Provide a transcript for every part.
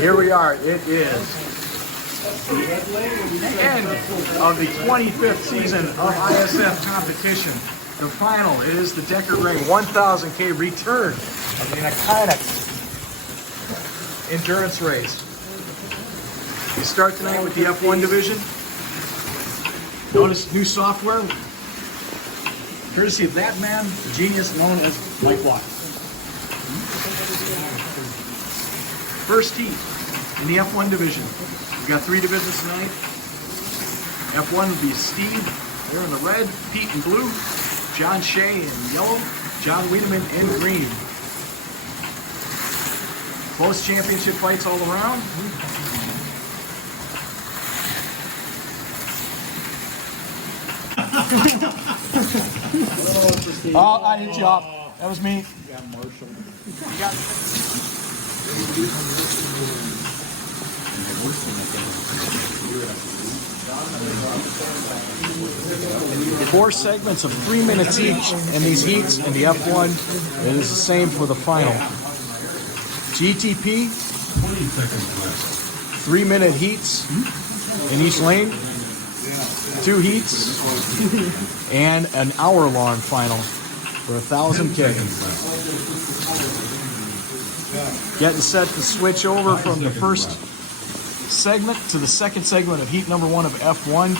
Here we are. It is the end of the 25th season of ISF competition. The final is the Deckertring 1000K return of the iconic endurance race. We start tonight with the F1 division. Notice new software, courtesy of that man, the genius known as Mike Watt. First heat in the F1 division. We've got 3 divisions tonight. F1 would be Steve, there in the red, Pete in blue, John Shea in yellow, John Wiedemann in green. Close championship fights all around. Oh, I hit you up. That was me. You got Marshall. You got 4 segments of 3 minutes each in these heats in the F1. It is the same for the final. GTP, 3-minute heats in each lane, 2 heats, and an hour-long final for 1000K. Getting set to switch over from the first segment to the second segment of heat number 1 of F1.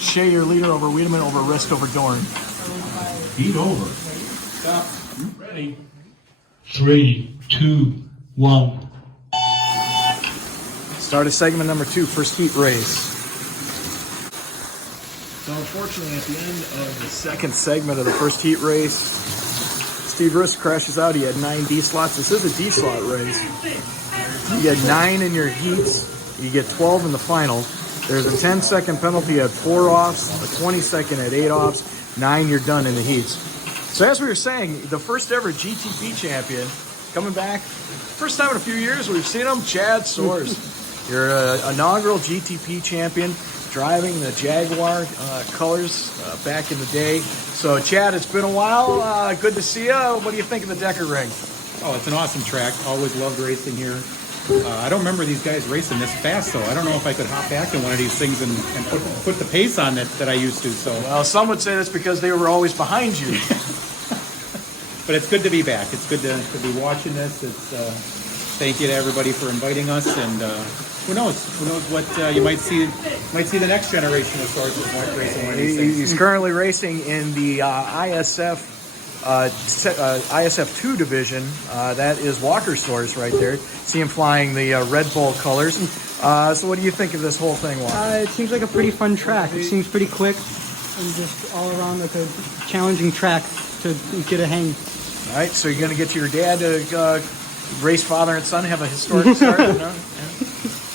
Shea, your leader, over Wiedemann, over Rist, over Dorn. Heat over. Stop. Ready. 3, 2, 1. Start of segment number 2, first heat race. So unfortunately, at the end of the second segment of the first heat race, Steve Rist crashes out. He had 9 D slots. This is a D slot race. You get 9 in your heats. You get 12 in the final. There's a 10-second penalty at 4 offs, a 20-second at 8 offs, 9 you're done in the heats. So as we were saying, the first ever GTP champion coming back. First time in a few years we've seen him, Chad Soares. You're an inaugural GTP champion, driving the Jaguar colors back in the day. So Chad, it's been a while. Good to see you. What do you think of the Deckertring? Oh, it's an awesome track. Always loved racing here. I don't remember these guys racing this fast, so I don't know if I could hop back in one of these things and put the pace on that I used to. So, well, some would say that's because they were always behind you. But it's good to be back. It's good to be watching this. It's thank you to everybody for inviting us, and who knows what you might see the next generation of Soares racing one of these things. He's currently racing in the ISF 2 division. That is Walker Soares right there. See him flying the Red Bull colors. So what do you think of this whole thing, Walker? It seems like a pretty fun track. It seems pretty quick and just all around like a challenging track to get a hang. All right, so you're going to get your dad to race father and son, have a historic start? You know?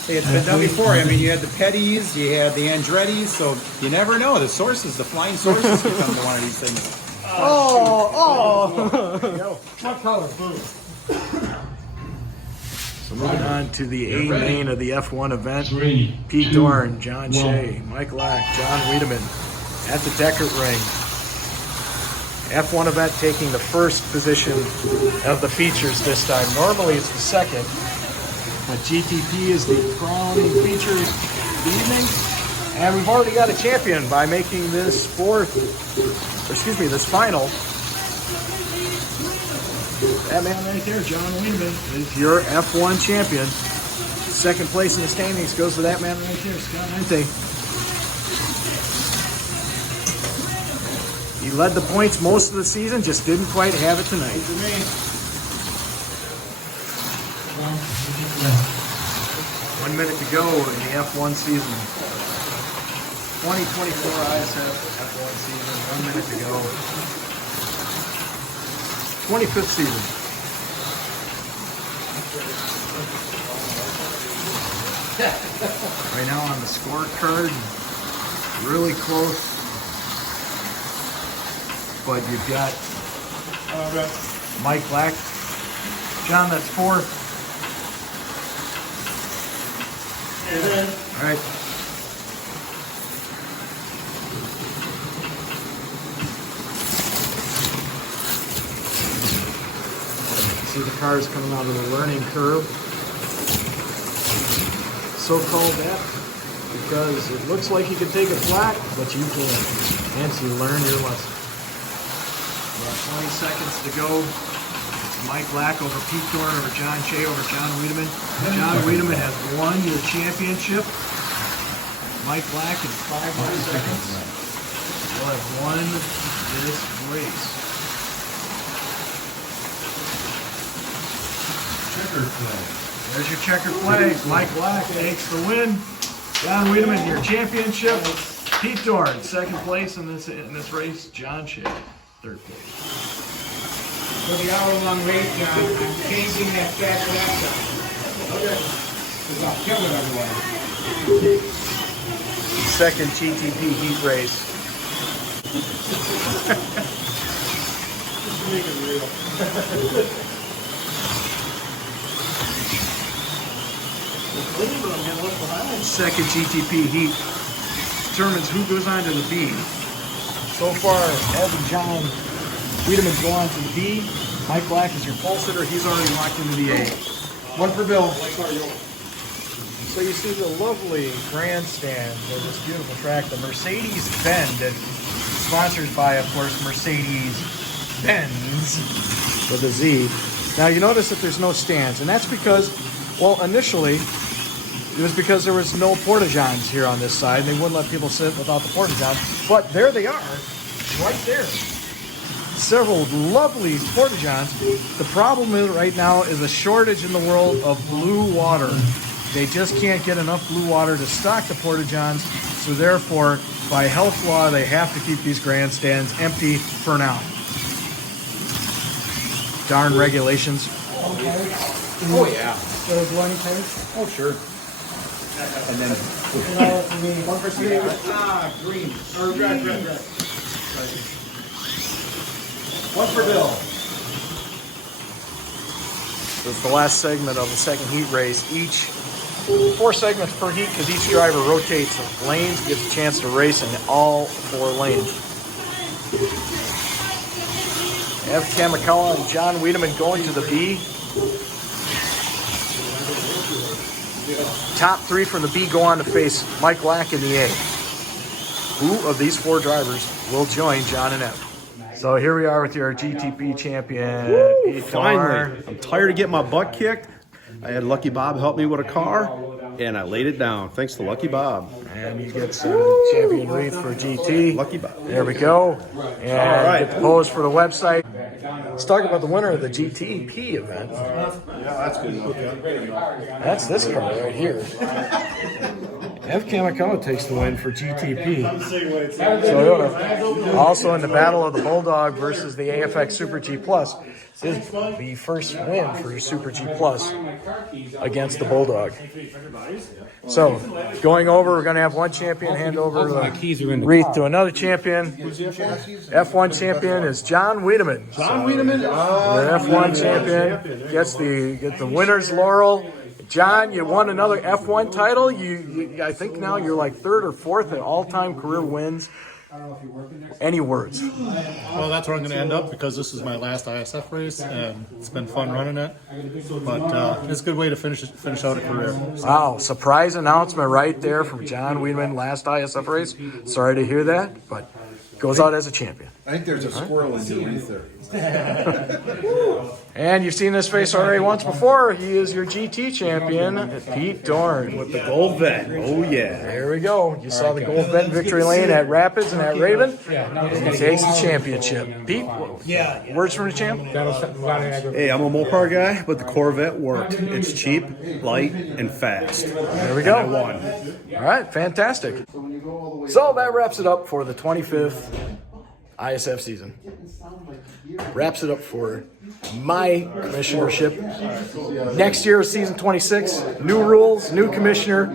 Hey, it's been done before. I mean, you had the Petties, you had the Andrettis, so you never know. The sources, the flying sources, could come to one of these things. What color? So moving on to the A main of the F1 event. 3, Pete 2, Dorn, John 1. Shea, Mike Lack, John Wiedemann at the Deckertring. F1 event taking the first position of the features this time. Normally it's the second, but GTP is the crowning feature of the evening. And we've already got a champion by making this this final. That man right there, John Wiedemann, is your F1 champion. Second place in the standings goes to that man right there, Scott Mente. He led the points most of the season, just didn't quite have it tonight. 1 minute to go in the F1 season. 2024 ISF F1 season, 1 minute to go. 25th season. Right now on the scorecard, really close. But you've got Mike Lack. John, that's 4. All right. See the cars coming out of the learning curve. So called that because it looks like you can take it flat, but you can't. Hence, you learn your lesson. About 20 seconds to go. Mike Black over Pete Thorne over John Shea over John Wiedemann. John Wiedemann has won your championship. Mike Black in 5 more seconds will have won this race. Checker flag. There's your checker flag. Mike Black takes the win. John Wiedemann, your championship. Pete Thorne, second place in this race. John Shea, third place. For the hour-long race, John, I'm changing that fast lap time. Okay. Because I'll kill it otherwise. Second GTP heat race. Just make it real. Second GTP heat determines who goes on to the B. So far, Ed and John Wiedemann go on to the B. Mike Black is your pole sitter. He's already locked into the A. One for Bill. So you see the lovely grandstand of this beautiful track, the Mercedes Bend, sponsored by, of course, Mercedes-Benz with a Z. Now you notice that there's no stands, and that's because, well, initially, it was because there was no porta-johns here on this side, and they wouldn't let people sit without the porta-johns. But there they are, right there. Several lovely porta-johns. The problem is right now is a shortage in the world of blue water. They just can't get enough blue water to stock the porta-johns, so therefore, by health law, they have to keep these grandstands empty for now. Darn regulations. Oh, yeah. Those one tires? Oh, sure. And then One for three. Green. Or red. One for Bill. This is the last segment of the second heat race. 4 segments per heat because each driver rotates lanes, gets a chance to race in all 4 lanes. F. Kamikawa and John Wiedemann going to the B. Top 3 from the B go on to face Mike Black in the A. Who of these 4 drivers will join John and F? So here we are with your GTP champion. Pete Finally, Thorne. I'm tired of getting my butt kicked. I had Lucky Bob help me with a car, and I laid it down. Thanks to Lucky Bob. And you get some champion wreath for GT. Lucky Bob. There we go. And All right. get the pose for the website. Let's talk about the winner of the GTP event. Yeah, that's good. That's this car right here. F. Kamikawa takes the win for GTP. So also in the Battle of the Bulldog versus the AFX Super G Plus. This is the first win for Super G Plus against the Bulldog. So, going over, we're going to have one champion hand over the wreath to another champion. F1 champion is John Wiedemann. John Wiedemann. The F1 champion gets the winner's laurel. John, you won another F1 title. You I think now you're like 3rd or 4th in all-time career wins. Any words? Well, that's where I'm going to end up because this is my last ISF race, and it's been fun running it. But it's a good way to finish out a career. Wow, surprise announcement right there from John Wiedemann, last ISF race. Sorry to hear that, but goes out as a champion. I think there's a squirrel in your wreath there. And you've seen this face already once before. He is your GT champion, Pete Thorne. With the gold vet. Oh, yeah. There we go. You saw the gold vet victory lane at Rapids and at Raven. He takes the championship. Pete, words from the champ? Hey, I'm a Mopar guy, but the Corvette worked. It's cheap, light, and fast. There we go. And I won. All right, fantastic. So that wraps it up for the 25th ISF season. Wraps it up for my commissionership. Next year is season 26. New rules, new commissioner,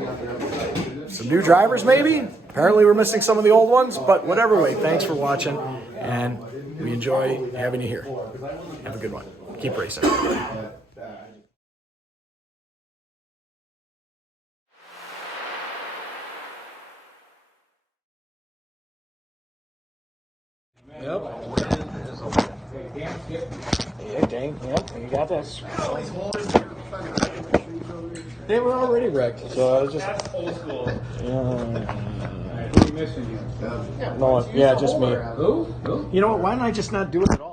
some new drivers maybe. Apparently we're missing some of the old ones, but whatever way, thanks for watching, and we enjoy having you here. Have a good one. Keep racing. Yeah, dang. Yep, you got this. They were already wrecked, so I was just. No, yeah, just me. You know what? Why don't I just not do it at all?